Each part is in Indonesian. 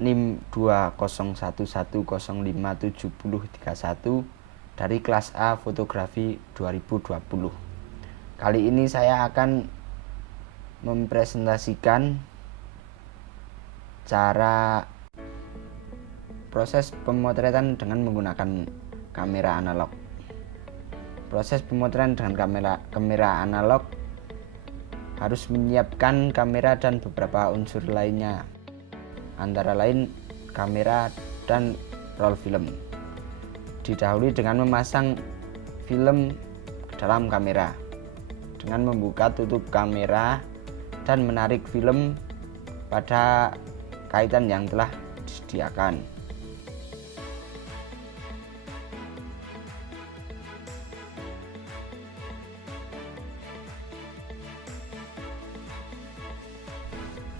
NIM 201105731 dari kelas A fotografi 2020. Kali ini saya akan mempresentasikan cara proses pemotretan dengan menggunakan kamera analog. Proses pemotretan dengan kamera analog harus menyiapkan kamera dan beberapa unsur lainnya, antara lain kamera dan roll film. Didahului dengan memasang film ke dalam kamera dengan membuka tutup kamera dan menarik film pada kaitan yang telah disediakan.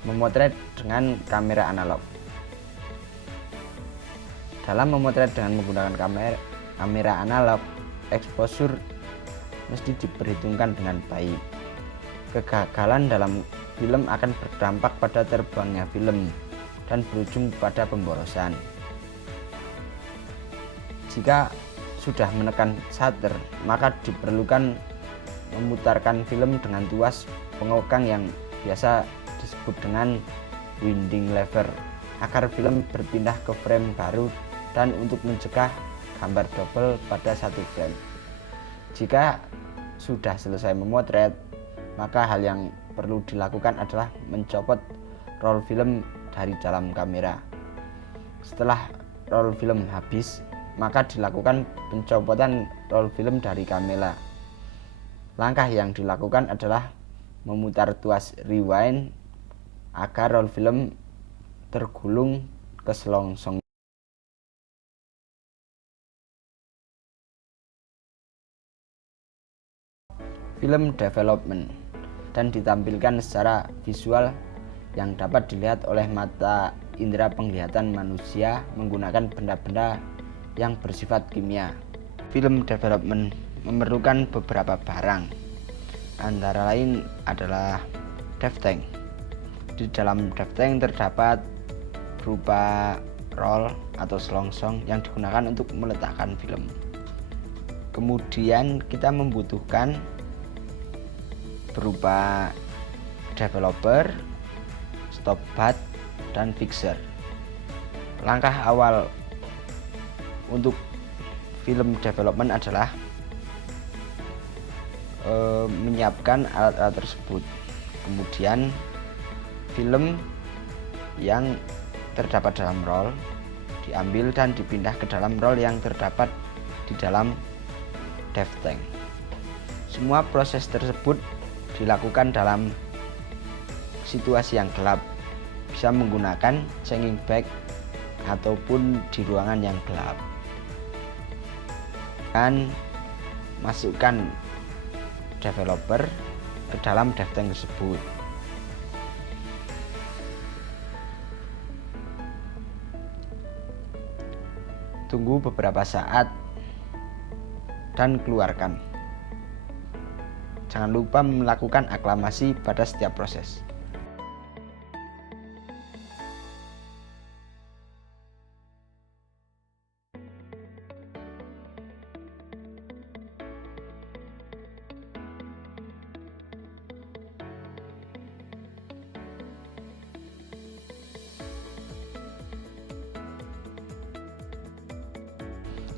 Memotret dengan kamera analog. Dalam memotret dengan menggunakan kamera analog, exposure mesti diperhitungkan dengan baik. Kegagalan dalam film akan berdampak pada terbangnya film dan berujung pada pemborosan. Jika sudah menekan shutter, maka diperlukan memutarkan film dengan tuas pengokang yang biasa disebut dengan winding lever agar film berpindah ke frame baru dan untuk mencegah gambar double pada satu frame. Jika sudah selesai memotret, maka hal yang perlu dilakukan adalah mencopot roll film dari dalam kamera. Setelah roll film habis, maka dilakukan pencopotan roll film dari kamera. Langkah yang dilakukan adalah memutar tuas rewind agar roll film tergulung ke selongsong. Film development dan ditampilkan secara visual yang dapat dilihat oleh mata indera penglihatan manusia menggunakan benda-benda yang bersifat kimia. Film development memerlukan beberapa barang, antara lain adalah depth tank. Di dalam depth tank terdapat berupa roll atau selongsong yang digunakan untuk meletakkan film. Kemudian kita membutuhkan berupa developer, stop bath, dan fixer. Langkah awal untuk film development adalah menyiapkan alat-alat tersebut. Kemudian film yang terdapat dalam roll diambil dan dipindah ke dalam roll yang terdapat di dalam depth tank. Semua proses tersebut dilakukan dalam situasi yang gelap, bisa menggunakan changing bag ataupun di ruangan yang gelap. Dan masukkan developer ke dalam depth tank tersebut. Tunggu beberapa saat dan keluarkan. Jangan lupa melakukan aklamasi pada setiap proses.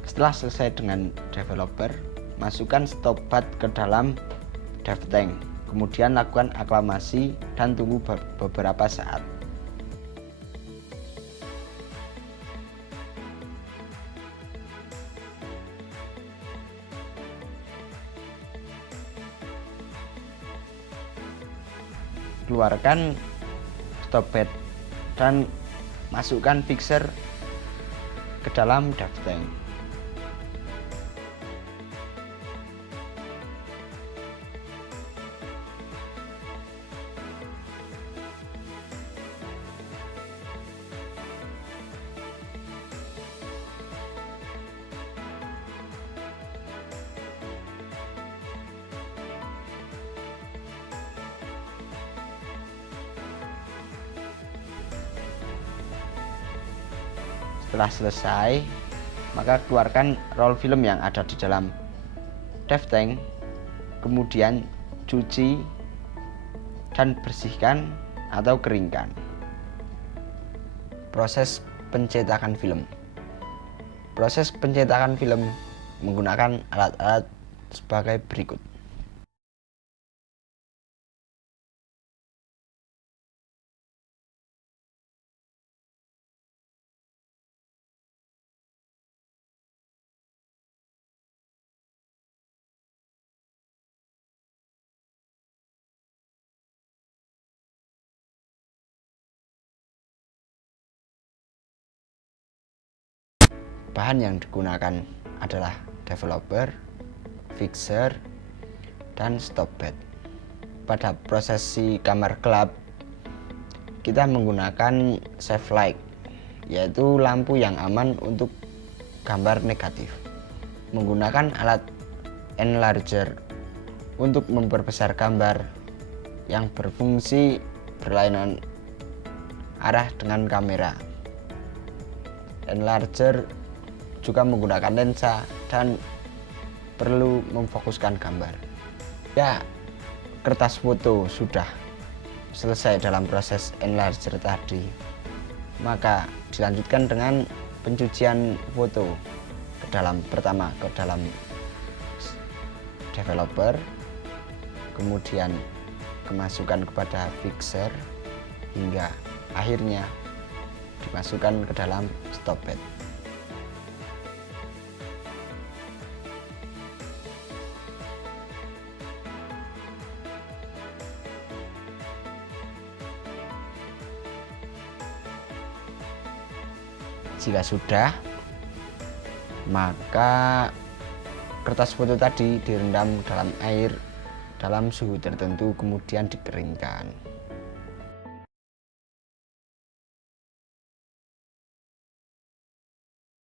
Setelah selesai dengan developer, masukkan stop bath ke dalam depth tank. Kemudian lakukan aklamasi dan tunggu beberapa saat. Keluarkan stop bath dan masukkan fixer ke dalam depth tank. Setelah selesai, maka keluarkan roll film yang ada di dalam Devtank, kemudian cuci dan bersihkan atau keringkan. Proses pencetakan film. Proses pencetakan film menggunakan alat-alat sebagai berikut. Bahan yang digunakan adalah developer, fixer, dan stop bed. Pada prosesi gambar gelap, kita menggunakan safe light, yaitu lampu yang aman untuk gambar negatif. Menggunakan alat enlarger untuk memperbesar gambar yang berfungsi berlainan arah dengan kamera. Enlarger juga menggunakan lensa dan perlu memfokuskan gambar. Ya, kertas foto sudah selesai dalam proses enlarger tadi. Maka dilanjutkan dengan pencucian foto pertama ke dalam developer, kemudian kemasukan kepada fixer, hingga akhirnya dimasukkan ke dalam stop bed. Jika sudah, maka kertas foto tadi direndam dalam air dalam suhu tertentu, kemudian dikeringkan.